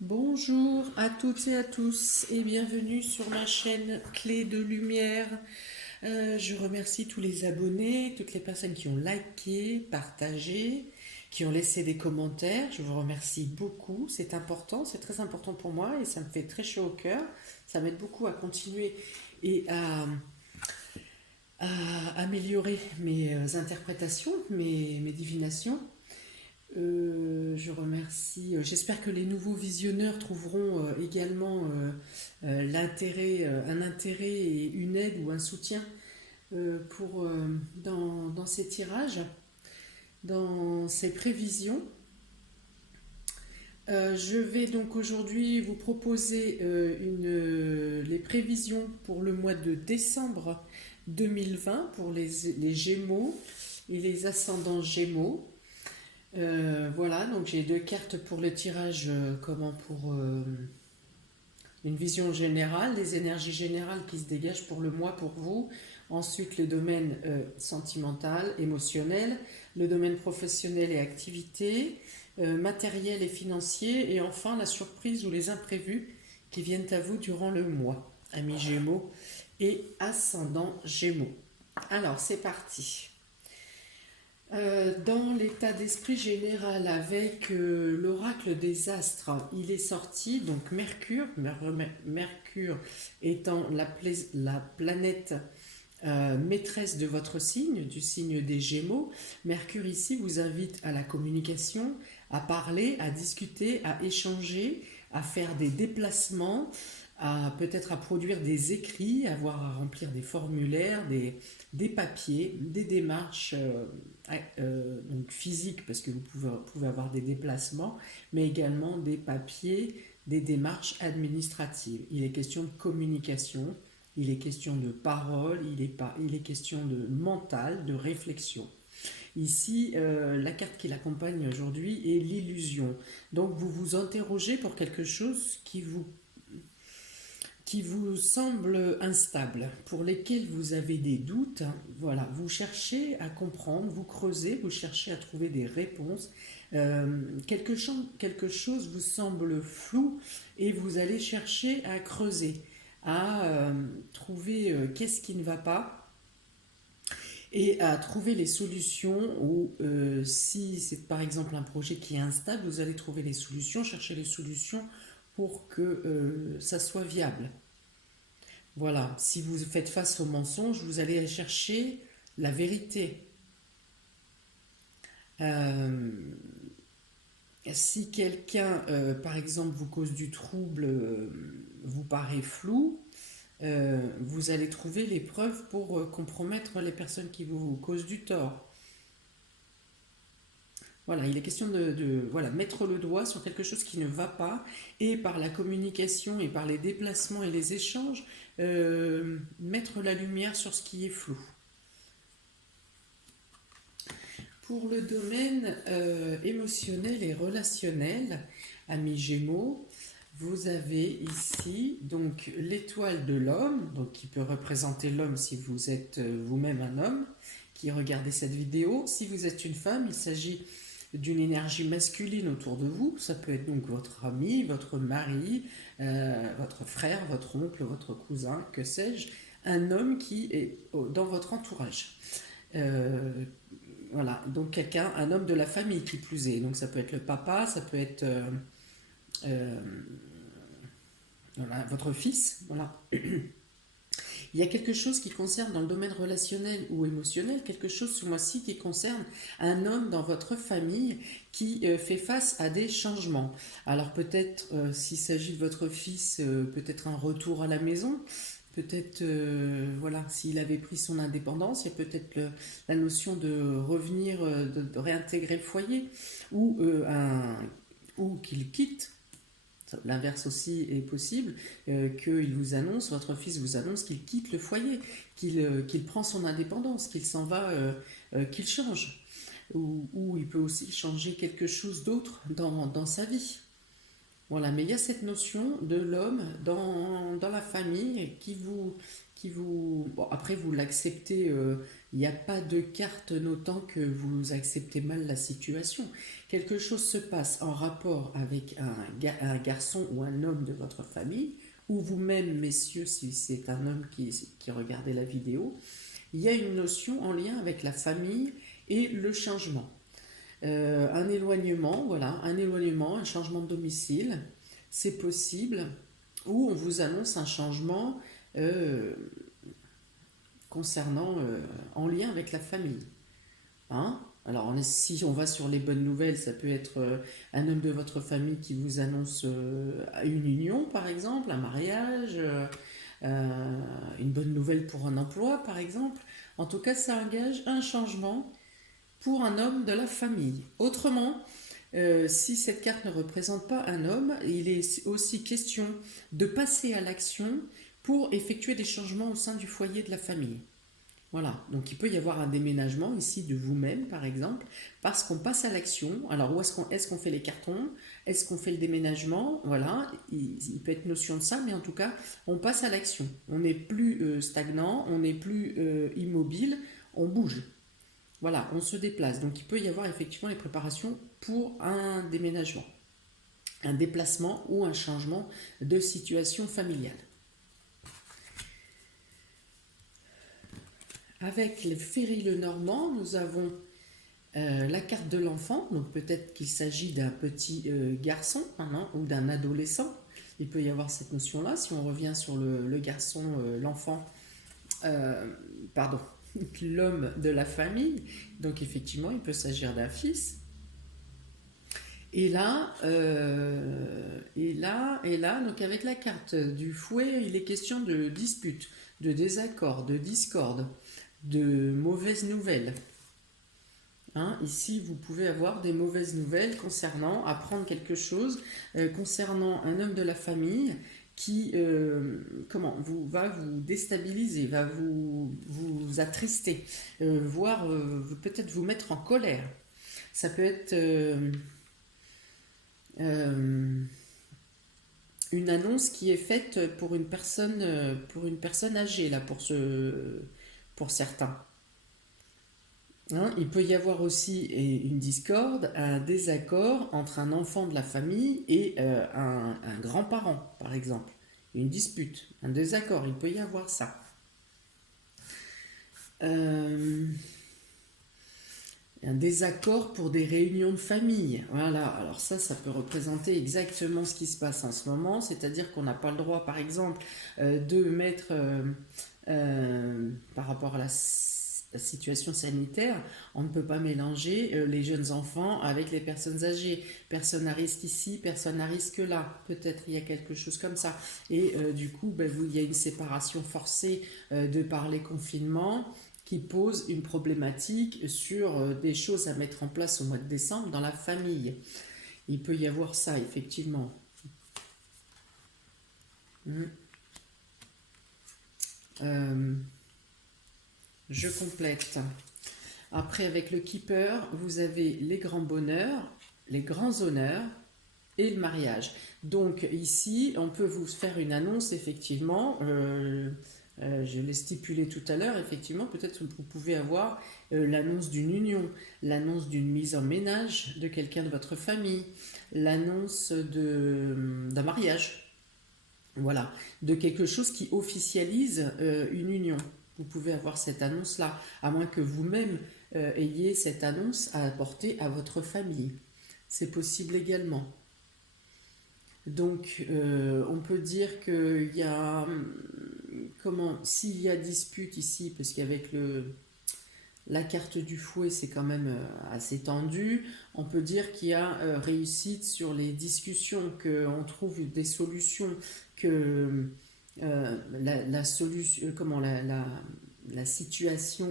Bonjour à toutes et à tous et bienvenue sur ma chaîne Clé de Lumière. Je remercie tous les abonnés, toutes les personnes qui ont liké, partagé, qui ont laissé des commentaires. Je vous remercie beaucoup, c'est important, c'est très important pour moi et ça me fait très chaud au cœur. Ça m'aide beaucoup à continuer et à améliorer mes interprétations, mes divinations. Je remercie. J'espère que les nouveaux visionneurs trouveront également un intérêt et une aide ou un soutien dans ces tirages, dans ces prévisions. Je vais donc aujourd'hui vous proposer les prévisions pour le mois de décembre 2020 pour les Gémeaux et les ascendants Gémeaux. Voilà, donc j'ai deux cartes pour le tirage, pour une vision générale, les énergies générales qui se dégagent pour le mois pour vous. Ensuite, le domaine sentimental, émotionnel, le domaine professionnel et activité, matériel et financier, et enfin la surprise ou les imprévus qui viennent à vous durant le mois, amis Gémeaux et ascendant Gémeaux. Alors, c'est parti. Dans l'état d'esprit général avec l'oracle des astres, il est sorti, donc Mercure étant la planète maîtresse de votre signe, du signe des Gémeaux. Mercure ici vous invite à la communication, à parler, à discuter, à échanger, à faire des déplacements, peut-être à produire des écrits, à avoir à remplir des formulaires, des papiers, des démarches donc physiques, parce que pouvez avoir des déplacements, mais également des papiers, des démarches administratives. Il est question de communication, il est question de parole, il est question de mental, de réflexion. Ici, la carte qui l'accompagne aujourd'hui est l'illusion. Donc vous vous interrogez pour quelque chose qui vous semble instable, pour lesquels vous avez des doutes. Voilà, vous cherchez à comprendre, vous creusez, vous cherchez à trouver des réponses. Quelque chose vous semble flou et vous allez chercher à creuser, à trouver qu'est-ce qui ne va pas et à trouver les solutions. Ou si c'est par exemple un projet qui est instable, vous allez trouver les solutions, chercher les solutions pour que ça soit viable. Voilà, si vous faites face au mensonge, vous allez chercher la vérité. Euh, Si quelqu'un, par exemple, vous cause du trouble, vous paraît flou, vous allez trouver les preuves pour compromettre les personnes qui vous causent du tort. Voilà, il est question voilà, mettre le doigt sur quelque chose qui ne va pas et par la communication et par les déplacements et les échanges, mettre la lumière sur ce qui est flou. Pour le domaine émotionnel et relationnel, amis Gémeaux, vous avez ici donc l'étoile de l'homme, donc qui peut représenter l'homme si vous êtes vous-même un homme qui regardez cette vidéo. Si vous êtes une femme, il s'agit d'une énergie masculine autour de vous. Ça peut être donc votre ami, votre mari, votre frère, votre oncle, votre cousin, que sais-je, un homme qui est dans votre entourage. Euh, voilà, donc quelqu'un, un homme de la famille qui plus est. Donc ça peut être le papa, ça peut être euh, voilà, votre fils. Voilà. Il y a quelque chose qui concerne dans le domaine relationnel ou émotionnel, quelque chose ce mois-ci qui concerne un homme dans votre famille qui fait face à des changements. Alors peut-être s'il s'agit de votre fils, peut-être un retour à la maison. Peut-être, voilà, s'il avait pris son indépendance, il y a peut-être la notion de revenir, de réintégrer le foyer, ou, ou qu'il quitte. L'inverse aussi est possible, votre fils vous annonce qu'il quitte le foyer, qu'il prend son indépendance, qu'il s'en va, qu'il change. Ou il peut aussi changer quelque chose d'autre dans sa vie. Voilà, mais il y a cette notion de l'homme dans la famille bon, après vous l'acceptez, il n'y a pas de carte notant que vous acceptez mal la situation. Quelque chose se passe en rapport avec un garçon ou un homme de votre famille, ou vous-même, messieurs, si c'est un homme qui regardait la vidéo, il y a une notion en lien avec la famille et le changement. Un éloignement, voilà, un éloignement, un changement de domicile, c'est possible, ou on vous annonce un changement euh, concernant, en lien avec la famille. Hein. Alors, si on va sur les bonnes nouvelles, ça peut être un homme de votre famille qui vous annonce une union, par exemple, un mariage, une bonne nouvelle pour un emploi, par exemple. En tout cas, ça engage un changement pour un homme de la famille. Autrement, si cette carte ne représente pas un homme, il est aussi question de passer à l'action pour effectuer des changements au sein du foyer de la famille. Voilà, donc il peut y avoir un déménagement ici de vous-même, par exemple, parce qu'on passe à l'action. Alors, où est-ce qu'on fait les cartons? Est-ce qu'on fait le déménagement? Voilà, il peut être notion de ça, mais en tout cas, on passe à l'action. On n'est plus stagnant, on n'est plus immobile, on bouge. Voilà, on se déplace. Donc il peut y avoir effectivement les préparations pour un déménagement, un déplacement ou un changement de situation familiale. Avec les Ferry-Lenormand, nous avons la carte de l'enfant. Donc peut-être qu'il s'agit d'un petit garçon ou d'un adolescent. Il peut y avoir cette notion-là. Si on revient sur le garçon, l'enfant, euh, pardon, l'homme de la famille, donc effectivement, il peut s'agir d'un fils. Et là, donc avec la carte du fouet, il est question de dispute, de désaccord, de discorde, de mauvaises nouvelles. Hein, ici, vous pouvez avoir des mauvaises nouvelles concernant, apprendre quelque chose, concernant un homme de la famille qui va vous déstabiliser, va vous attrister, voire peut-être vous mettre en colère. Ça peut être une annonce qui est faite pour une personne âgée, là, pour certains. Hein, il peut y avoir aussi une discorde, un désaccord entre un enfant de la famille et un grand-parent, par exemple. Une dispute, un désaccord, il peut y avoir ça. Un désaccord pour des réunions de famille. Voilà, alors ça peut représenter exactement ce qui se passe en ce moment, c'est-à-dire qu'on n'a pas le droit, par exemple, de mettre, par rapport à la situation sanitaire, on ne peut pas mélanger les jeunes enfants avec les personnes âgées. Personne à risque ici, personne à risque là. Peut-être il y a quelque chose comme ça. Et du coup, il y a une séparation forcée de par les confinements qui pose une problématique sur des choses à mettre en place au mois de décembre dans la famille. Il peut y avoir ça, effectivement. Je complète. Après, avec le keeper, vous avez les grands bonheurs, les grands honneurs et le mariage. Donc ici, on peut vous faire une annonce, effectivement. Je l'ai stipulé tout à l'heure, effectivement, peut-être que vous pouvez avoir l'annonce d'une union, l'annonce d'une mise en ménage de quelqu'un de votre famille, l'annonce d'un mariage, voilà, de quelque chose qui officialise une union. Vous pouvez avoir cette annonce-là, à moins que vous-même ayez cette annonce à apporter à votre famille. C'est possible également. Donc, on peut dire qu'il y a, s'il y a dispute ici, parce qu'avec la carte du fouet, c'est quand même assez tendu, on peut dire qu'il y a réussite sur les discussions, qu'on trouve des solutions, que la situation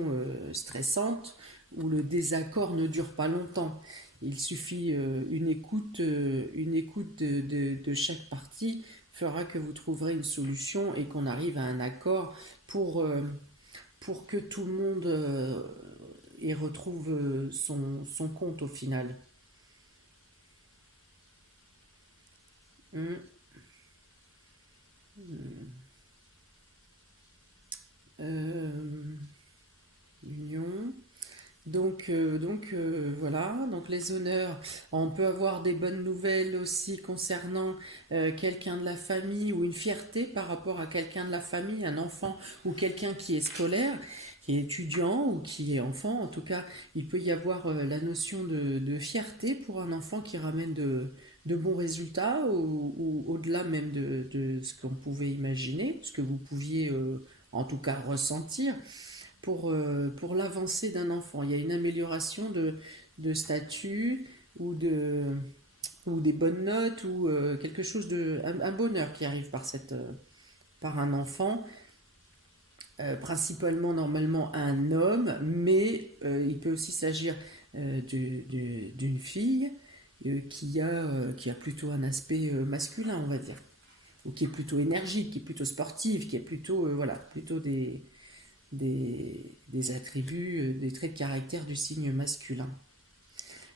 stressante ou le désaccord ne dure pas longtemps. Il suffit une écoute de chaque partie fera que vous trouverez une solution et qu'on arrive à un accord pour que tout le monde y retrouve son compte au final. Hum, euh, Union. Voilà, donc les honneurs, on peut avoir des bonnes nouvelles aussi concernant quelqu'un de la famille ou une fierté par rapport à quelqu'un de la famille, un enfant ou quelqu'un qui est scolaire, qui est étudiant ou qui est enfant. En tout cas, il peut y avoir la notion de fierté pour un enfant qui ramène de bons résultats ou au-delà même de ce qu'on pouvait imaginer, ce que vous pouviez en tout cas ressentir pour l'avancée d'un enfant. Il y a une amélioration de statut ou, ou des bonnes notes ou quelque chose un bonheur qui arrive par un enfant, principalement normalement un homme, mais il peut aussi s'agir d'une fille qui a plutôt un aspect masculin, on va dire, ou qui est plutôt énergique, qui est plutôt sportive, qui est plutôt, voilà, plutôt des attributs, des traits de caractère du signe masculin.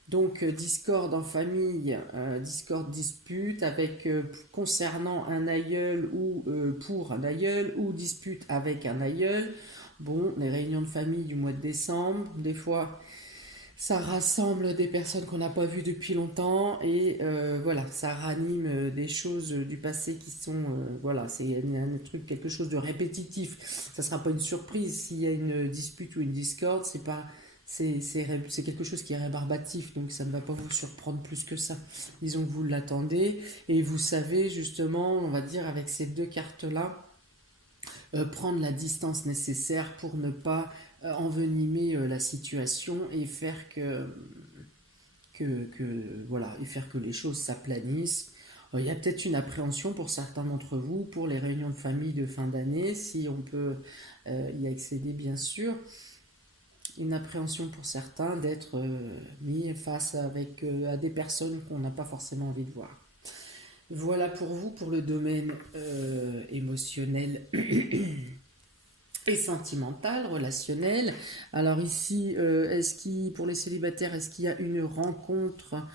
Donc discorde en famille, discorde dispute avec concernant un aïeul ou pour un aïeul ou dispute avec un aïeul. Bon, les réunions de famille du mois de décembre, des fois ça rassemble des personnes qu'on n'a pas vues depuis longtemps et voilà, ça ranime des choses du passé qui sont, voilà, c'est un truc, quelque chose de répétitif. Ça sera pas une surprise s'il y a une dispute ou une discorde, c'est quelque chose qui est rébarbatif, donc ça ne va pas vous surprendre plus que ça. Disons que vous l'attendez et vous savez justement, on va dire avec ces deux cartes-là, prendre la distance nécessaire pour ne pas envenimer la situation et faire voilà, et faire que les choses s'aplanissent. Il y a peut-être une appréhension pour certains d'entre vous pour les réunions de famille de fin d'année, si on peut y accéder bien sûr. Une appréhension pour certains d'être mis face à des personnes qu'on n'a pas forcément envie de voir. Voilà pour vous, pour le domaine émotionnel et sentimental, relationnel. Alors ici, pour les célibataires, est-ce qu'il y a une rencontre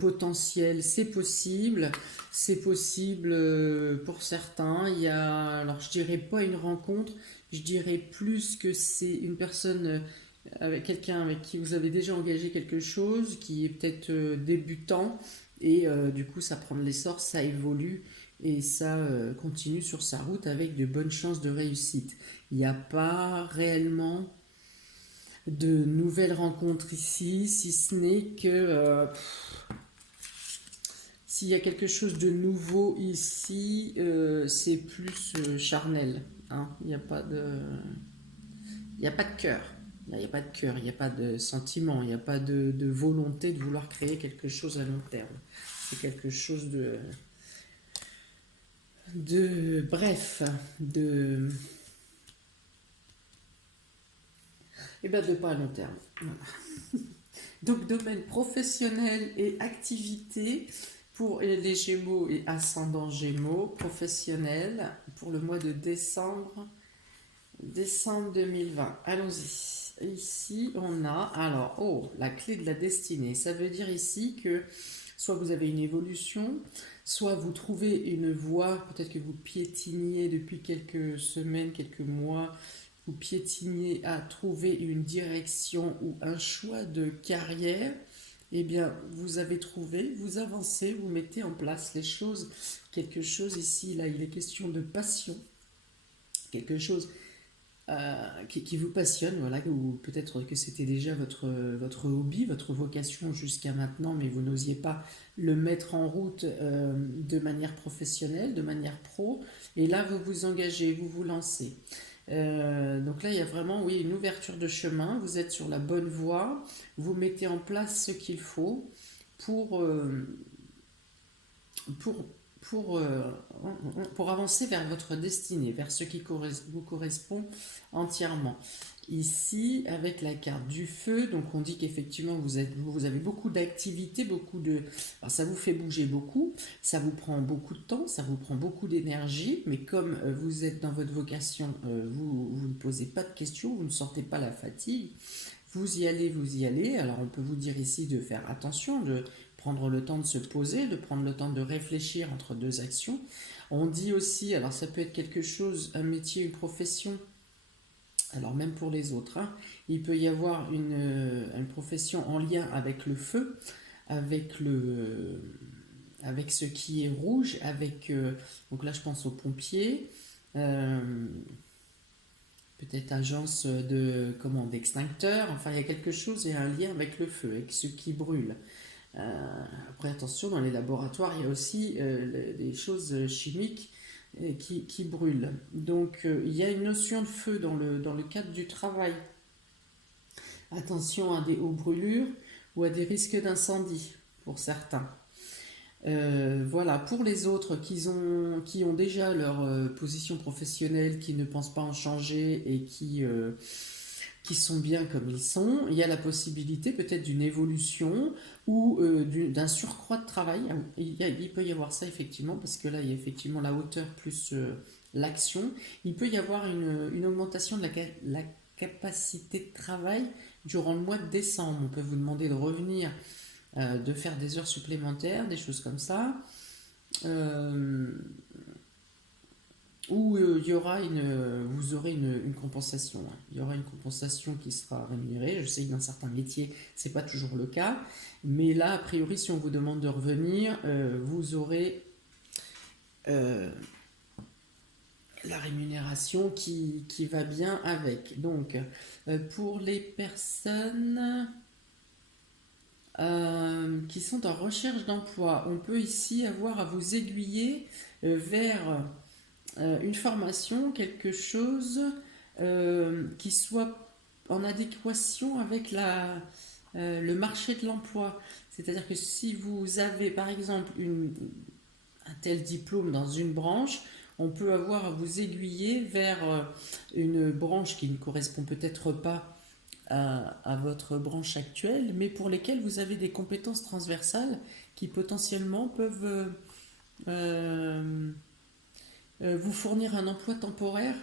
potentielle? C'est possible. C'est possible pour certains. Il y a, alors je dirais pas une rencontre, je dirais plus que c'est une personne avec quelqu'un avec qui vous avez déjà engagé quelque chose, qui est peut-être débutant, et du coup ça prend de l'essor, ça évolue, et ça continue sur sa route avec de bonnes chances de réussite. Il n'y a pas réellement de nouvelles rencontres ici, si ce n'est que s'il y a quelque chose de nouveau ici, c'est plus charnel. Hein. Il n'y a pas de cœur. Il n'y a pas de cœur, il n'y a pas de sentiment, il n'y a pas de volonté de vouloir créer quelque chose à long terme. C'est quelque chose bref, et ben de pas à long terme. Voilà. Donc domaine professionnel et activité pour les Gémeaux et ascendant Gémeaux, professionnel pour le mois de décembre 2020. Allons-y. Ici, on a, alors, oh, la clé de la destinée. Ça veut dire ici que soit vous avez une évolution, soit vous trouvez une voie, peut-être que vous piétiniez depuis quelques semaines, quelques mois, vous piétiniez à trouver une direction ou un choix de carrière. Eh bien, vous avez trouvé, vous avancez, vous mettez en place les choses, quelque chose ici, là, il est question de passion, quelque chose qui vous passionne, voilà, ou peut-être que c'était déjà votre hobby, votre vocation jusqu'à maintenant, mais vous n'osiez pas le mettre en route de manière professionnelle, de manière pro, et là vous vous engagez, vous vous lancez. Donc là, il y a vraiment, oui, une ouverture de chemin, vous êtes sur la bonne voie, vous mettez en place ce qu'il faut pour, euh, pour, pour, euh, pour avancer vers votre destinée, vers ce qui vous correspond entièrement. Ici, avec la carte du feu, donc on dit qu'effectivement vous avez beaucoup d'activités, alors ça vous fait bouger beaucoup, ça vous prend beaucoup de temps, ça vous prend beaucoup d'énergie, mais comme vous êtes dans votre vocation, vous ne posez pas de questions, vous ne sentez pas la fatigue, vous y allez. Alors on peut vous dire ici de faire attention, de prendre le temps de se poser, de prendre le temps de réfléchir entre deux actions. On dit aussi, alors ça peut être quelque chose, un métier, une profession, alors même pour les autres, hein, il peut y avoir une profession en lien avec le feu, avec avec ce qui est rouge, donc là je pense aux pompiers, euh, peut-être agence d'extincteurs, enfin il y a quelque chose, il y a un lien avec le feu, avec ce qui brûle. Après attention, dans les laboratoires il y a aussi des choses chimiques qui brûlent. Donc il y a une notion de feu dans le cadre du travail. Attention à des hauts brûlures ou à des risques d'incendie pour certains. Voilà, pour les autres qui ont déjà leur position professionnelle, qui ne pensent pas en changer et qui sont bien comme ils sont, il y a la possibilité peut-être d'une évolution ou d'un surcroît de travail. Il peut y avoir ça effectivement, parce que là il y a effectivement la hauteur plus l'action. Il peut y avoir une augmentation de la capacité de travail durant le mois de décembre. On peut vous demander de revenir, de faire des heures supplémentaires, des choses comme ça. Euh, Ou vous aurez une compensation, hein. Il y aura une compensation qui sera rémunérée. Je sais que dans certains métiers, c'est pas toujours le cas. Mais là, a priori, si on vous demande de revenir, vous aurez la rémunération qui va bien avec. Donc, pour les personnes qui sont en recherche d'emploi, on peut ici avoir à vous aiguiller vers une formation, quelque chose qui soit en adéquation avec le marché de l'emploi. C'est-à-dire que si vous avez par exemple un tel diplôme dans une branche, on peut avoir à vous aiguiller vers une branche qui ne correspond peut-être pas à votre branche actuelle, mais pour lesquelles vous avez des compétences transversales qui potentiellement peuvent vous fournir un emploi temporaire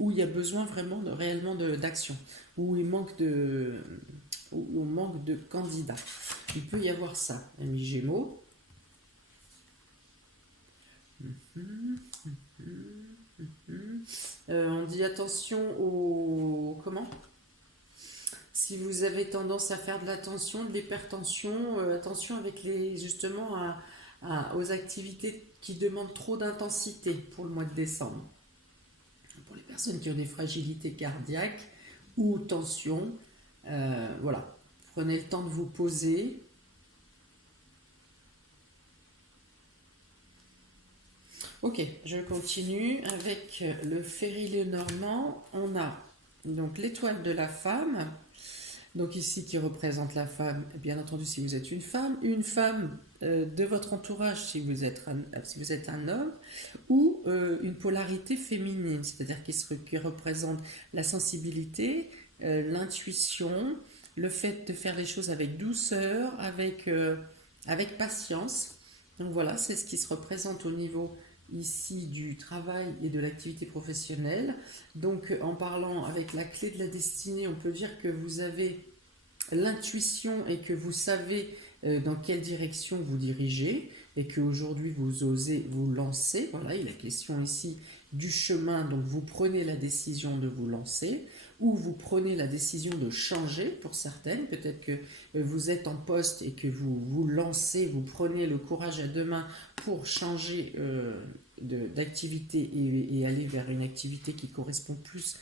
où il y a besoin vraiment réellement d'action, où où on manque de candidats. Il peut y avoir ça, ami Gémeaux. On dit attention comment? Si vous avez tendance à faire de la tension, de l'hypertension, attention avec justement aux activités qui demandent trop d'intensité pour le mois de décembre. Pour les personnes qui ont des fragilités cardiaques ou tension, voilà. Prenez le temps de vous poser. Ok, je continue avec le Féri Normand. On a donc l'étoile de la femme. Donc ici qui représente la femme, bien entendu si vous êtes une femme de votre entourage si vous êtes un homme, ou une polarité féminine, c'est-à-dire qui représente la sensibilité, l'intuition, le fait de faire les choses avec douceur, avec patience. Donc voilà, c'est ce qui se représente au niveau ici du travail et de l'activité professionnelle. Donc en parlant avec la clé de la destinée, on peut dire que vous avez l'intuition et que vous savez dans quelle direction vous dirigez et qu'aujourd'hui vous osez vous lancer. Voilà, il est question ici du chemin, donc vous prenez la décision de vous lancer ou vous prenez la décision de changer pour certaines. Peut-être que vous êtes en poste et que vous vous lancez, vous prenez le courage à deux mains pour changer d'activité et aller vers une activité qui correspond plus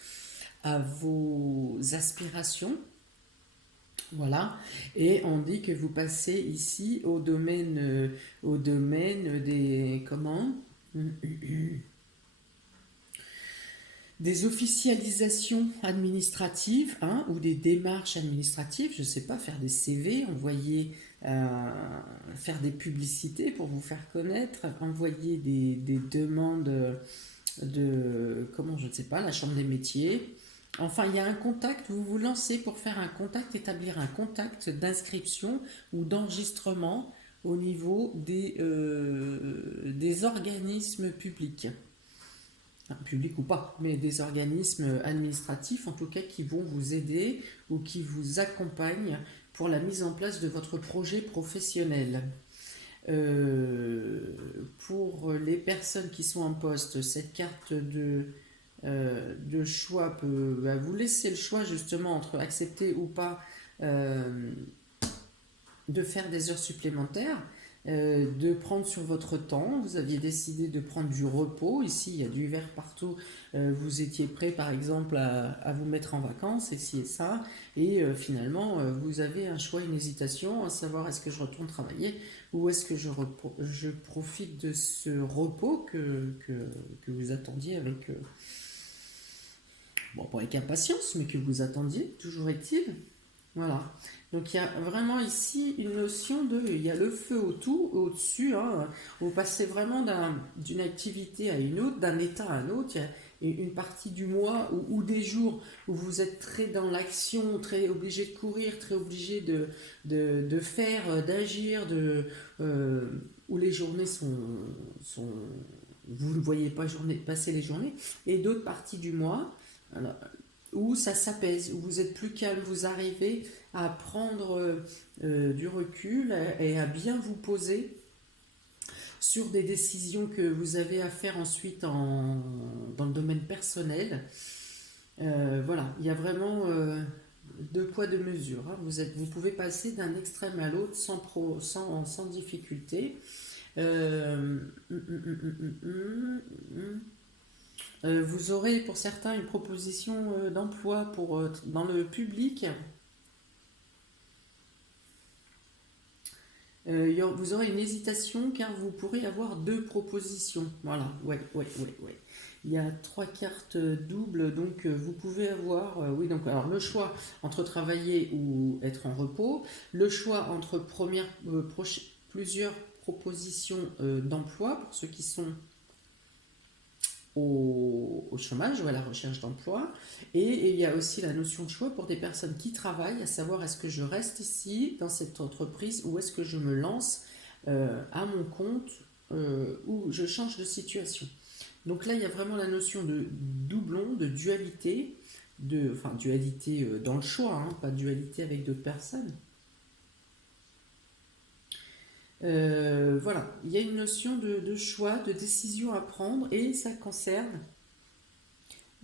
à vos aspirations. Voilà, et on dit que vous passez ici au domaine des des officialisations administratives, hein, ou des démarches administratives, je ne sais pas, faire des CV, envoyer, faire des publicités pour vous faire connaître, envoyer des demandes je ne sais pas, la chambre des métiers. Enfin, il y a un contact, vous vous lancez pour faire un contact, établir un contact d'inscription ou d'enregistrement au niveau des organismes publics. Publics ou pas, mais des organismes administratifs en tout cas qui vont vous aider ou qui vous accompagnent pour la mise en place de votre projet professionnel. Pour les personnes qui sont en poste, cette carte de choix peut vous laisser le choix justement entre accepter ou pas de faire des heures supplémentaires, de prendre sur votre temps. Vous aviez décidé de prendre du repos. Ici, il y a du vert partout. Vous étiez prêt, par exemple, à vous mettre en vacances, et ci et ça. Et finalement, vous avez un choix, une hésitation, à savoir est-ce que je retourne travailler ou est-ce que je profite de ce repos que vous attendiez avec, bon, pas avec impatience, mais que vous attendiez, toujours est-il. Voilà. Donc il y a vraiment ici une notion de, il y a le feu au-dessus, hein. Vous passez vraiment d'une activité à une autre, d'un état à un autre. Il y a une partie du mois ou des jours où vous êtes très dans l'action, très obligé de courir, très obligé de faire, d'agir, où les journées vous ne voyez pas passer les journées, et d'autres parties du mois. Alors, où ça s'apaise, où vous êtes plus calme, vous arrivez à prendre du recul et à bien vous poser sur des décisions que vous avez à faire ensuite dans le domaine personnel. Voilà, il y a vraiment deux poids, deux mesures, hein. Vous pouvez passer d'un extrême à l'autre sans difficulté. Vous aurez pour certains une proposition d'emploi dans le public. Vous aurez une hésitation car vous pourrez avoir deux propositions. Voilà, ouais. Il y a trois cartes doubles, donc vous pouvez avoir, oui, donc alors le choix entre travailler ou être en repos, le choix entre plusieurs propositions d'emploi pour ceux qui sont au chômage ou à la recherche d'emploi. Et il y a aussi la notion de choix pour des personnes qui travaillent, à savoir est-ce que je reste ici dans cette entreprise ou est-ce que je me lance à mon compte ou je change de situation. Donc là, il y a vraiment la notion de doublon, de dualité, enfin dualité dans le choix, hein, pas dualité avec d'autres personnes. Voilà, il y a une notion de choix, de décision à prendre et ça concerne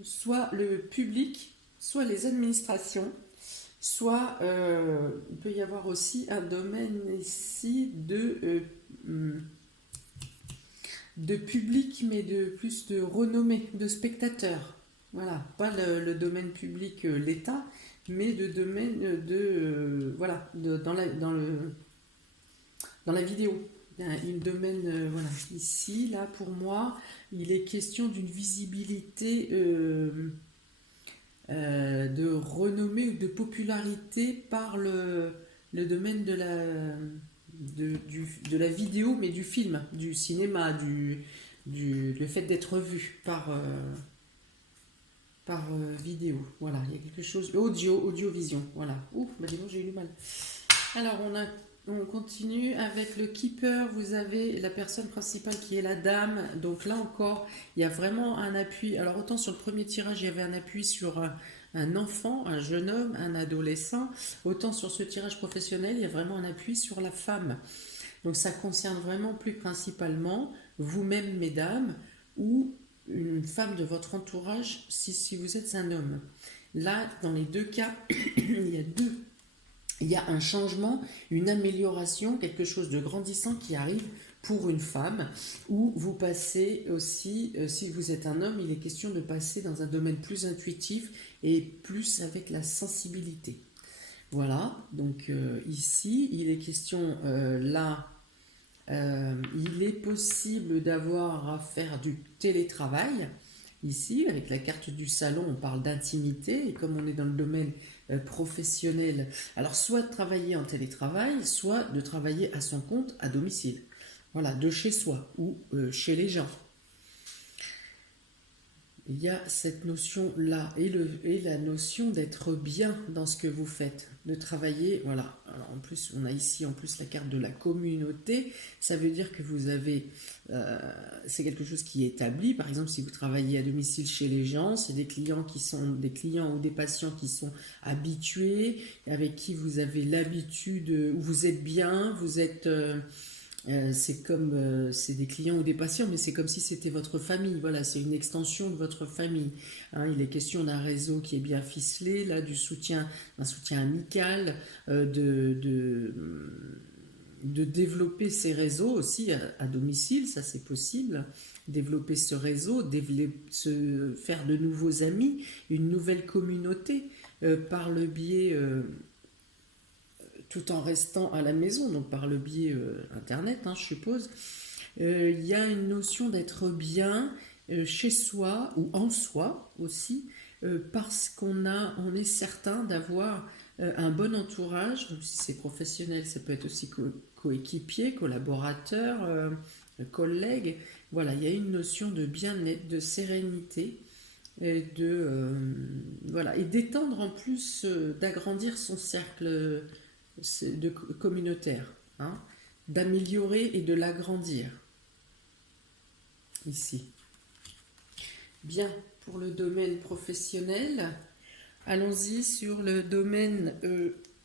soit le public, soit les administrations, soit il peut y avoir aussi un domaine ici de public, mais plus de renommée, de spectateurs. Voilà, pas le domaine public, l'État, mais de domaine voilà, dans la vidéo. Il domaine, voilà, ici, là, pour moi, il est question d'une visibilité de renommée ou de popularité par le domaine de la vidéo, mais du film, du cinéma, le fait d'être vu par vidéo. Voilà, il y a quelque chose, audiovision, voilà. Ouh, bah dis donc, j'ai eu du mal. Alors, on continue avec le keeper. Vous avez la personne principale qui est la dame. Donc là encore, il y a vraiment un appui. Alors autant sur le premier tirage, il y avait un appui sur un enfant, un jeune homme, un adolescent. Autant sur ce tirage professionnel, il y a vraiment un appui sur la femme. Donc ça concerne vraiment plus principalement vous-même, mesdames, ou une femme de votre entourage si vous êtes un homme. Là, dans les deux cas, il y a un changement, une amélioration, quelque chose de grandissant qui arrive pour une femme, où vous passez aussi, si vous êtes un homme, il est question de passer dans un domaine plus intuitif et plus avec la sensibilité. Voilà, donc ici, il est question, il est possible d'avoir à faire du télétravail. Ici, avec la carte du salon, on parle d'intimité, et comme on est dans le domaine professionnel, alors soit de travailler en télétravail, soit de travailler à son compte à domicile. Voilà, de chez soi ou chez les gens. il y a cette notion-là et la notion d'être bien dans ce que vous faites, de travailler. Voilà. Alors en plus, on a ici en plus la carte de la communauté. Ça veut dire que vous avez, c'est quelque chose qui est établi. Par exemple, si vous travaillez à domicile chez les gens, c'est des clients qui sont des clients ou des patients qui sont habitués, avec qui vous avez l'habitude, où vous êtes bien, vous êtes c'est comme c'est des clients ou des patients, mais c'est comme si c'était votre famille. Voilà, c'est une extension de votre famille. Hein, il est question d'un réseau qui est bien ficelé, là, d'un soutien amical, de développer ces réseaux aussi à domicile, ça c'est possible. Développer ce réseau, faire de nouveaux amis, une nouvelle communauté par le biais tout en restant à la maison, donc par le biais internet, hein, je suppose. Il y a une notion d'être bien chez soi ou en soi aussi, parce on est certain d'avoir un bon entourage, donc si c'est professionnel, ça peut être aussi coéquipier, collaborateur, collègue. Voilà, il y a une notion de bien-être, de sérénité, voilà, et d'étendre en plus, d'agrandir son cercle communautaire, hein, d'améliorer et de l'agrandir ici. Bien, pour le domaine professionnel, allons-y sur le domaine,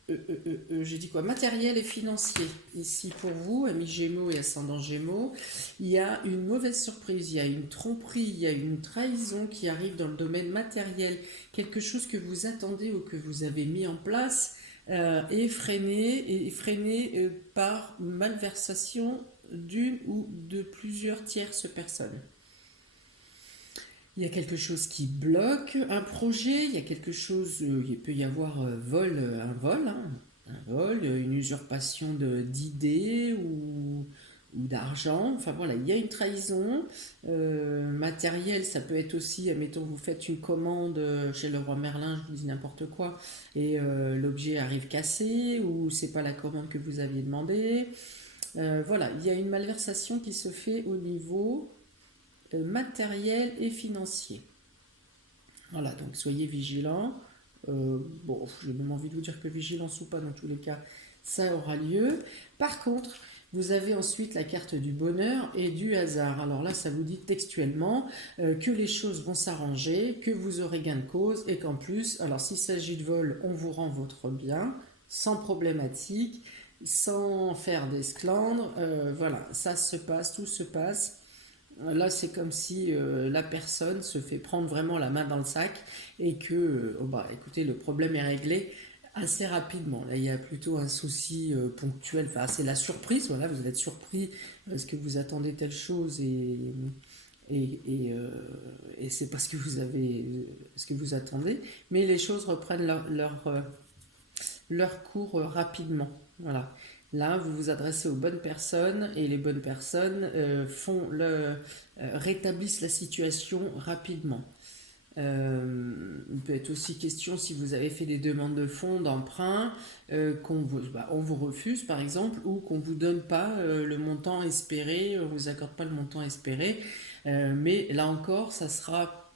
j'ai dit quoi, matériel et financier. Ici pour vous, amis Gémeaux et ascendant Gémeaux, il y a une mauvaise surprise, il y a une tromperie, il y a une trahison qui arrive dans le domaine matériel, quelque chose que vous attendez ou que vous avez mis en place est freiné par malversation d'une ou de plusieurs tierces personnes. Il y a quelque chose qui bloque un projet, il y a quelque chose, il peut y avoir un vol, hein, un vol, une usurpation d'idées ou d'argent. Enfin voilà, il y a une trahison matérielle. Ça peut être aussi, admettons, vous faites une commande chez le roi Merlin, je vous dis n'importe quoi, et l'objet arrive cassé ou c'est pas la commande que vous aviez demandé. Voilà, il y a une malversation qui se fait au niveau matériel et financier. Voilà, donc soyez vigilants. Bon, j'ai même envie de vous dire que vigilance ou pas, dans tous les cas, ça aura lieu. Par contre, vous avez ensuite la carte du bonheur et du hasard. Alors là, ça vous dit textuellement que les choses vont s'arranger, que vous aurez gain de cause et qu'en plus, alors s'il s'agit de vol, on vous rend votre bien sans problématique, sans faire d'esclandre. Voilà, ça se passe, tout se passe. Là, c'est comme si la personne se fait prendre vraiment la main dans le sac et que, oh bah, écoutez, le problème est réglé assez rapidement. Là, il y a plutôt un souci ponctuel. Enfin, c'est la surprise. Voilà, vous allez être surpris parce que vous attendez telle chose et, et, euh, et c'est parce que vous avez ce que vous attendez. Mais les choses reprennent leur cours rapidement. Voilà. Là, vous vous adressez aux bonnes personnes et les bonnes personnes rétablissent la situation rapidement. Il peut être aussi question si vous avez fait des demandes de fonds, d'emprunt, on vous refuse par exemple, ou qu'on ne vous donne pas le montant espéré, on ne vous accorde pas le montant espéré. Mais là encore, ça sera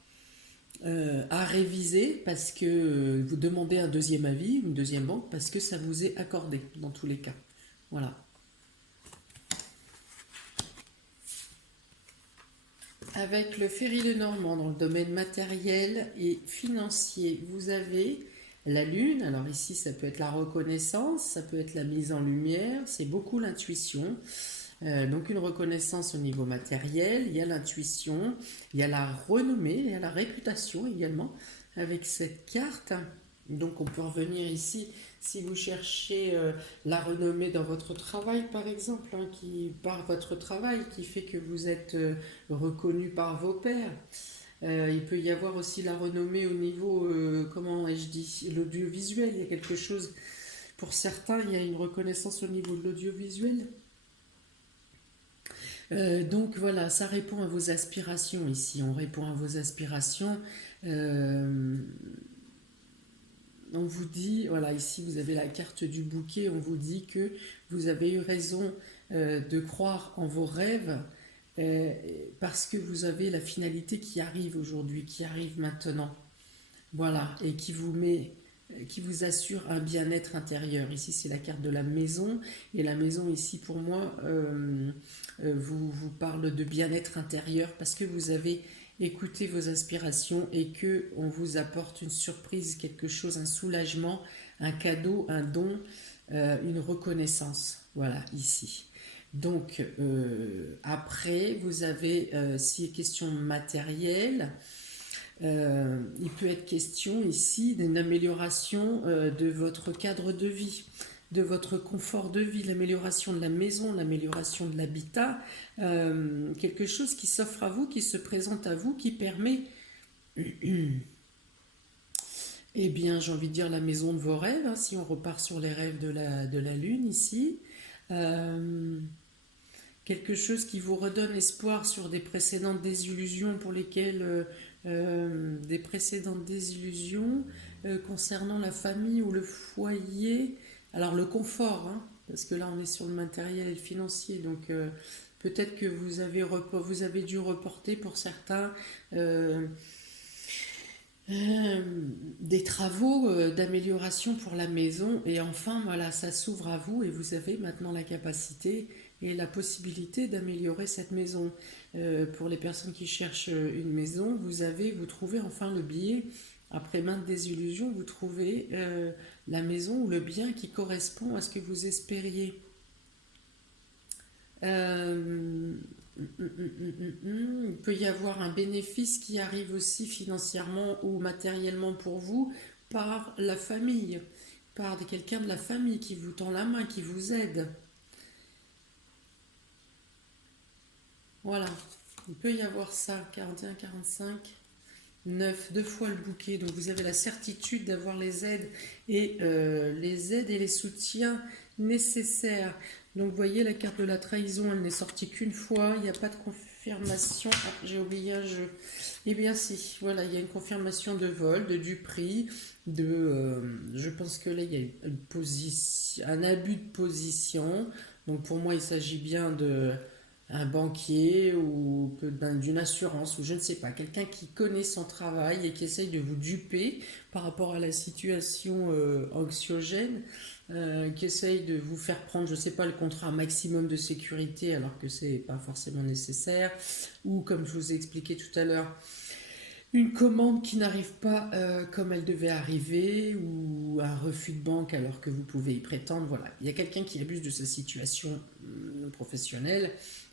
à réviser parce que vous demandez un deuxième avis, une deuxième banque, parce que ça vous est accordé dans tous les cas. Voilà. Avec le Ferry de Normand dans le domaine matériel et financier, vous avez la lune. Alors ici, ça peut être la reconnaissance, ça peut être la mise en lumière, c'est beaucoup l'intuition. Donc une reconnaissance au niveau matériel, il y a l'intuition, il y a la renommée, il y a la réputation également avec cette carte. Donc on peut revenir ici si vous cherchez la renommée dans votre travail par exemple, hein, par votre travail qui fait que vous êtes reconnu par vos pairs. Il peut y avoir aussi la renommée au niveau, comment ai-je dit, l'audiovisuel. Il y a quelque chose, pour certains, il y a une reconnaissance au niveau de l'audiovisuel. Donc voilà, ça répond à vos aspirations ici. On répond à vos aspirations. On vous dit, voilà, ici vous avez la carte du bouquet. On vous dit que vous avez eu raison de croire en vos rêves euh, parce que vous avez la finalité qui arrive aujourd'hui, qui arrive maintenant. Voilà, et qui vous assure un bien-être intérieur. Ici, c'est la carte de la maison, et la maison ici, pour moi, vous parle de bien-être intérieur parce que vous avez écouté vos aspirations et que on vous apporte une surprise, quelque chose, un soulagement, un cadeau, un don, une reconnaissance. Voilà, ici. Donc, après, vous avez, si question matérielle, il peut être question ici d'une amélioration de votre cadre de vie, de votre confort de vie, l'amélioration de la maison, l'amélioration de l'habitat, quelque chose qui s'offre à vous, qui se présente à vous, qui permet, eh bien, j'ai envie de dire la maison de vos rêves, hein, si on repart sur les rêves de la Lune ici. Euh, Quelque chose qui vous redonne espoir sur des précédentes désillusions pour lesquelles des précédentes désillusions concernant la famille ou le foyer. Alors le confort, hein, parce que là on est sur le matériel et le financier, donc peut-être que vous avez dû reporter pour certains euh, des travaux d'amélioration pour la maison, et enfin voilà, ça s'ouvre à vous et vous avez maintenant la capacité et la possibilité d'améliorer cette maison. Pour les personnes qui cherchent une maison, vous trouvez enfin le billet. Après maintes désillusions, vous trouvez la maison ou le bien qui correspond à ce que vous espériez. Euh, il peut y avoir un bénéfice qui arrive aussi financièrement ou matériellement pour vous par la famille, par quelqu'un de la famille qui vous tend la main, qui vous aide. Voilà, il peut y avoir ça, 41, 45, 9, deux fois le bouquet. Donc vous avez la certitude d'avoir les aides et les soutiens nécessaires. Donc vous voyez, la carte de la trahison, elle n'est sortie qu'une fois, il n'y a pas de confirmation. Ah, j'ai oublié un jeu. Eh bien si, voilà, il y a une confirmation de vol, de duperie, je pense que là il y a un abus de position. Donc pour moi il s'agit bien de un banquier ou d'une assurance ou je ne sais pas, quelqu'un qui connaît son travail et qui essaye de vous duper par rapport à la situation anxiogène, qui essaye de vous faire prendre, je ne sais pas, le contrat maximum de sécurité alors que c'est pas forcément nécessaire, ou comme je vous ai expliqué tout à l'heure, une commande qui n'arrive pas comme elle devait arriver, ou un refus de banque alors que vous pouvez y prétendre. Voilà, il y a quelqu'un qui abuse de sa situation professionnelle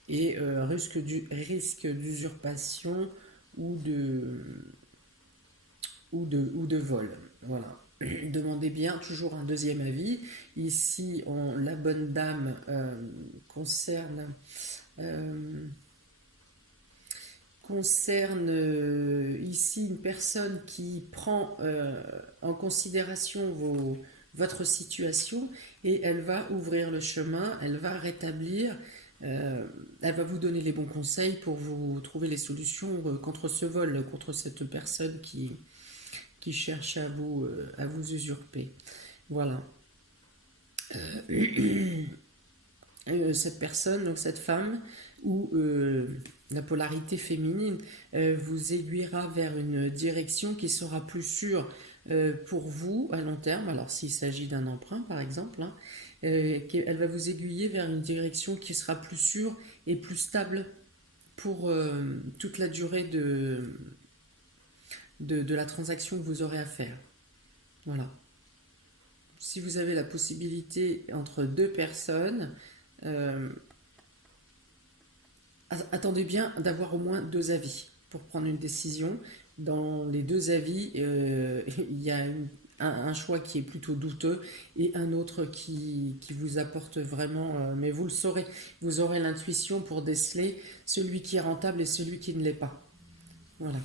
et risque d'usurpation ou ou de vol. Voilà. Demandez bien toujours un deuxième avis. Ici, la bonne dame concerne euh, ici une personne qui prend en considération votre situation, et elle va ouvrir le chemin, elle va rétablir, elle va vous donner les bons conseils pour vous trouver les solutions contre ce vol, contre cette personne qui cherche à vous usurper. Voilà. Cette personne, donc cette femme, ou la polarité féminine, vous aiguillera vers une direction qui sera plus sûre pour vous à long terme. Alors s'il s'agit d'un emprunt par exemple, hein, elle va vous aiguiller vers une direction qui sera plus sûre et plus stable pour toute la durée de la transaction que vous aurez à faire. Voilà. Si vous avez la possibilité entre deux personnes, euh, attendez bien d'avoir au moins deux avis pour prendre une décision. Dans les deux avis, il y a un choix qui est plutôt douteux et un autre qui vous apporte vraiment, mais vous le saurez, vous aurez l'intuition pour déceler celui qui est rentable et celui qui ne l'est pas. Voilà.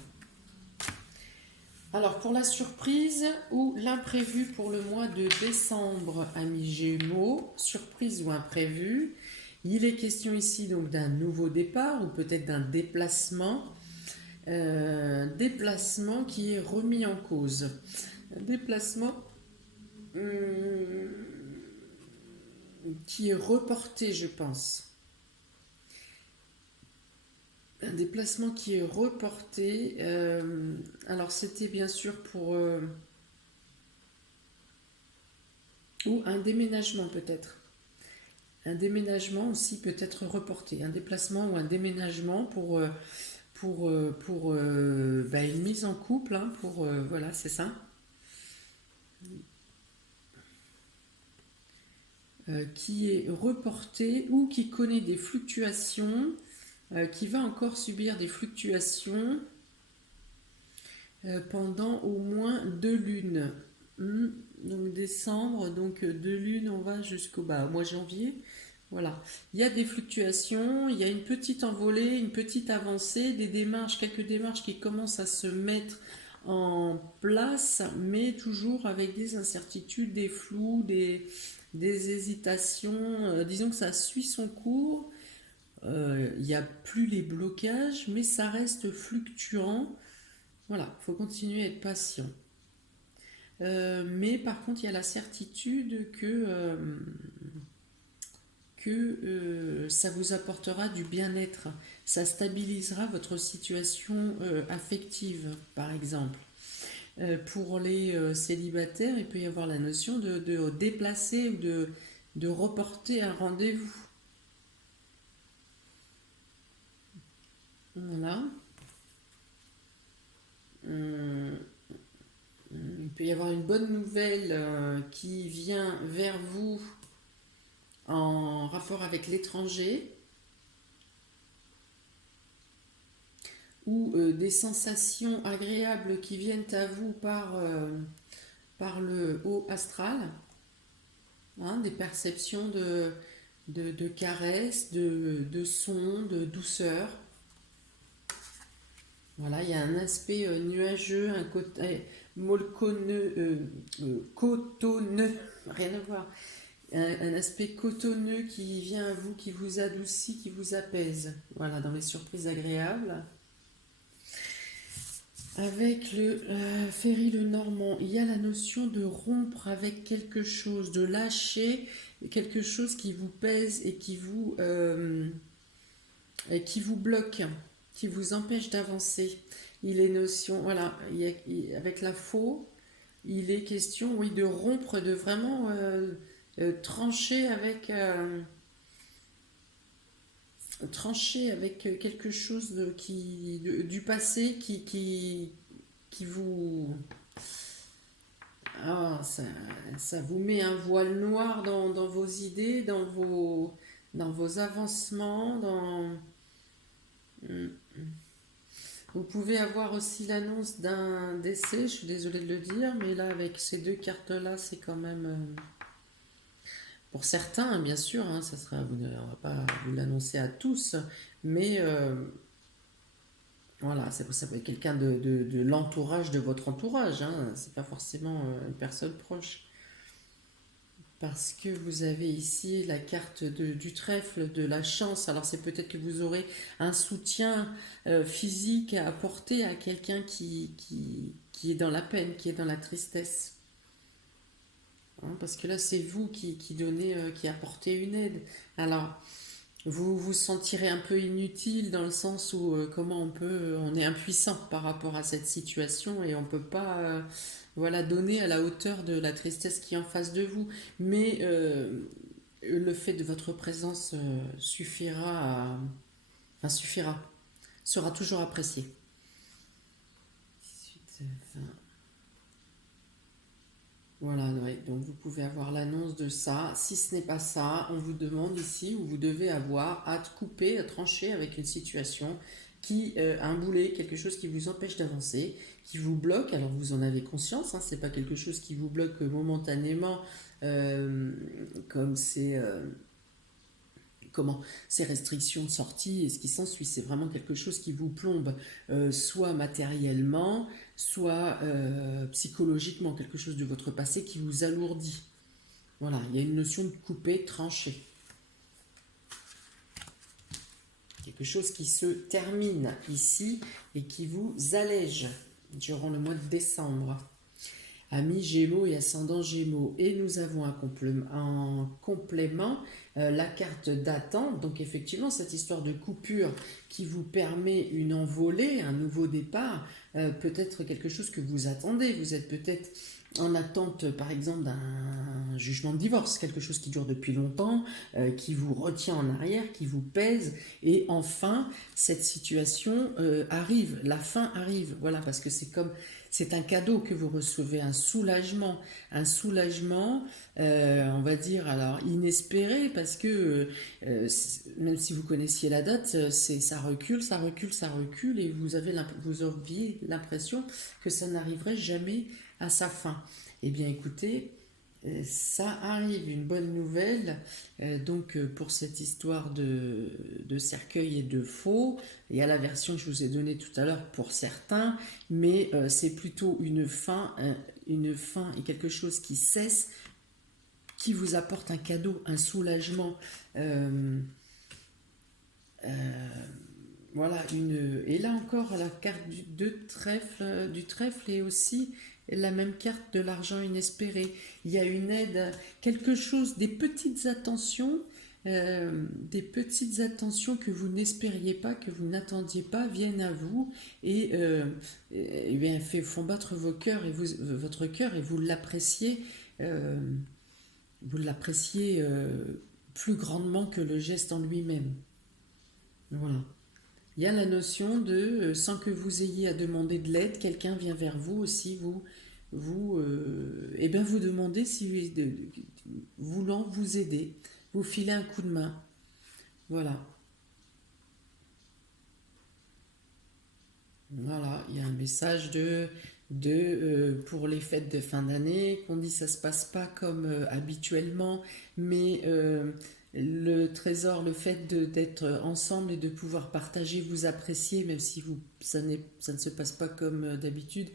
Alors pour la surprise ou l'imprévu pour le mois de décembre, amis Gémeaux, surprise ou imprévu, il est question ici donc d'un nouveau départ ou peut-être d'un déplacement qui est remis en cause. Un déplacement qui est reporté, je pense. Un déplacement qui est reporté. Alors c'était bien sûr pour... ou un déménagement peut-être. Un déménagement aussi peut être reporté. Un déplacement ou un déménagement pour une mise en couple. Hein, voilà, c'est ça. Qui est reporté ou qui connaît des fluctuations, qui va encore subir des fluctuations pendant au moins 2 lunes. Donc décembre, donc 2 lunes, on va jusqu'au mois de janvier. Voilà. Il y a des fluctuations, il y a une petite envolée, une petite avancée, des démarches, quelques démarches qui commencent à se mettre en place, mais toujours avec des incertitudes, des flous, des hésitations. Disons que ça suit son cours. Il n'y a plus les blocages, mais ça reste fluctuant. Voilà, il faut continuer à être patient. Mais par contre, il y a la certitude que ça vous apportera du bien-être. Ça stabilisera votre situation affective, par exemple. Pour les célibataires, il peut y avoir la notion de déplacer ou de reporter un rendez-vous. Voilà. Il peut y avoir une bonne nouvelle qui vient vers vous en rapport avec l'étranger ou des sensations agréables qui viennent à vous par le haut astral, hein, des perceptions de caresses, de sons, de douceur. Voilà, il y a un aspect nuageux, un côté cotonneux, rien à voir. Un aspect cotonneux qui vient à vous, qui vous adoucit, qui vous apaise. Voilà, dans les surprises agréables. Avec le Ferry le Normand, il y a la notion de rompre avec quelque chose, de lâcher quelque chose qui vous pèse et qui vous bloque, qui vous empêche d'avancer. Il est notion, voilà, avec la faux, il est question, oui, de rompre, de vraiment trancher avec quelque chose du passé qui vous... Ah, ça vous met un voile noir dans vos idées, dans vos avancements, Vous pouvez avoir aussi l'annonce d'un décès, je suis désolée de le dire, mais là, avec ces deux cartes-là, c'est quand même... pour certains, hein, bien sûr, hein, on va pas vous l'annoncer à tous, mais voilà, ça peut être quelqu'un de l'entourage de votre entourage, hein, c'est pas forcément une personne proche. Parce que vous avez ici la carte du trèfle, de la chance. Alors c'est peut-être que vous aurez un soutien physique à apporter à quelqu'un qui est dans la peine, qui est dans la tristesse. Hein, parce que là, c'est vous qui donnez, qui apportez une aide. Alors, vous vous sentirez un peu inutile dans le sens où comment on est impuissant par rapport à cette situation et on peut pas voilà, donner à la hauteur de la tristesse qui est en face de vous. Mais le fait de votre présence suffira, sera toujours apprécié. 18, 20. Voilà, ouais, donc vous pouvez avoir l'annonce de ça. Si ce n'est pas ça, on vous demande ici où vous devez avoir à couper, à trancher avec une situation un boulet, quelque chose qui vous empêche d'avancer, qui vous bloque. Alors vous en avez conscience, hein, c'est pas quelque chose qui vous bloque momentanément, comme ces restrictions de sortie et ce qui s'ensuit. C'est vraiment quelque chose qui vous plombe, soit matériellement, soit psychologiquement, quelque chose de votre passé qui vous alourdit. Voilà, il y a une notion de couper, trancher. Quelque chose qui se termine ici et qui vous allège durant le mois de décembre. Amis Gémeaux et ascendant Gémeaux. Et nous avons en complément la carte d'attente. Donc effectivement, cette histoire de coupure qui vous permet une envolée, un nouveau départ, peut être quelque chose que vous attendez. Vous êtes peut-être en attente, par exemple, d'un jugement de divorce, quelque chose qui dure depuis longtemps, qui vous retient en arrière, qui vous pèse, et enfin, cette situation arrive, la fin arrive, voilà, parce que c'est un cadeau que vous recevez, un soulagement, on va dire, alors inespéré, parce que même si vous connaissiez la date, ça recule, ça recule, ça recule, et vous aviez l'impression que ça n'arriverait jamais à sa fin. Eh bien écoutez, ça arrive, une bonne nouvelle. Donc pour cette histoire de cercueil et de faux, il y a la version que je vous ai donnée tout à l'heure pour certains, mais c'est plutôt une fin et quelque chose qui cesse, qui vous apporte un cadeau, un soulagement. Voilà, et là encore, la carte du trèfle est aussi la même carte de l'argent inespéré. Il y a une aide, quelque chose, des petites attentions que vous n'espériez pas, que vous n'attendiez pas, viennent à vous et bien, font battre votre cœur et euh, vous l'appréciez plus grandement que le geste en lui-même. Voilà. Il y a la notion de, sans que vous ayez à demander de l'aide, quelqu'un vient vers vous aussi, eh bien vous demandez si, voulant vous aider, vous filez un coup de main. Voilà. Voilà, il y a un message pour les fêtes de fin d'année, qu'on dit ça se passe pas comme habituellement, mais le trésor, le fait d'être ensemble et de pouvoir partager, vous apprécier, même si ça ne se passe pas comme d'habitude,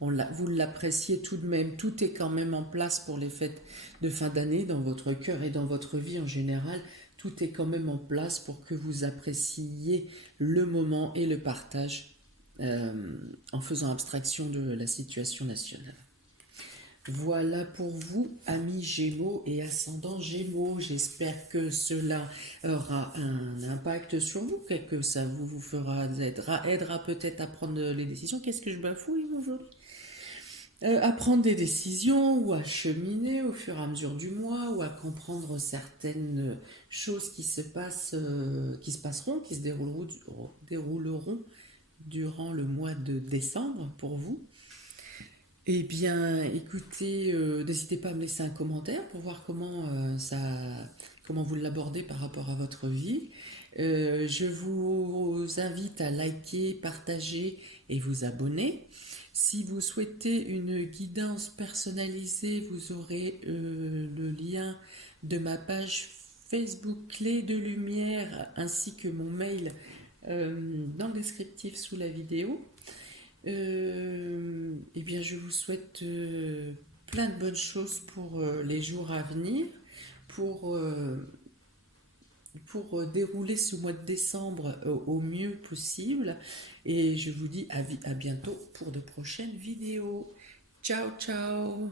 vous l'appréciez tout de même. Tout est quand même en place pour les fêtes de fin d'année dans votre cœur et dans votre vie en général. Tout est quand même en place pour que vous appréciiez le moment et le partage en faisant abstraction de la situation nationale. Voilà pour vous, amis Gémeaux et ascendants Gémeaux. J'espère que cela aura un impact sur vous, que ça vous aidera peut-être à prendre les décisions. Qu'est-ce que je bafouille aujourd'hui? À prendre des décisions ou à cheminer au fur et à mesure du mois ou à comprendre certaines choses qui se passeront, qui se dérouleront durant le mois de décembre pour vous. Eh bien, écoutez, n'hésitez pas à me laisser un commentaire pour voir comment vous l'abordez par rapport à votre vie. Je vous invite à liker, partager et vous abonner. Si vous souhaitez une guidance personnalisée, vous aurez le lien de ma page Facebook Clé de Lumière ainsi que mon mail dans le descriptif sous la vidéo. Eh bien, je vous souhaite plein de bonnes choses pour les jours à venir, pour, dérouler ce mois de décembre au mieux possible. Et je vous dis à bientôt pour de prochaines vidéos. Ciao, ciao!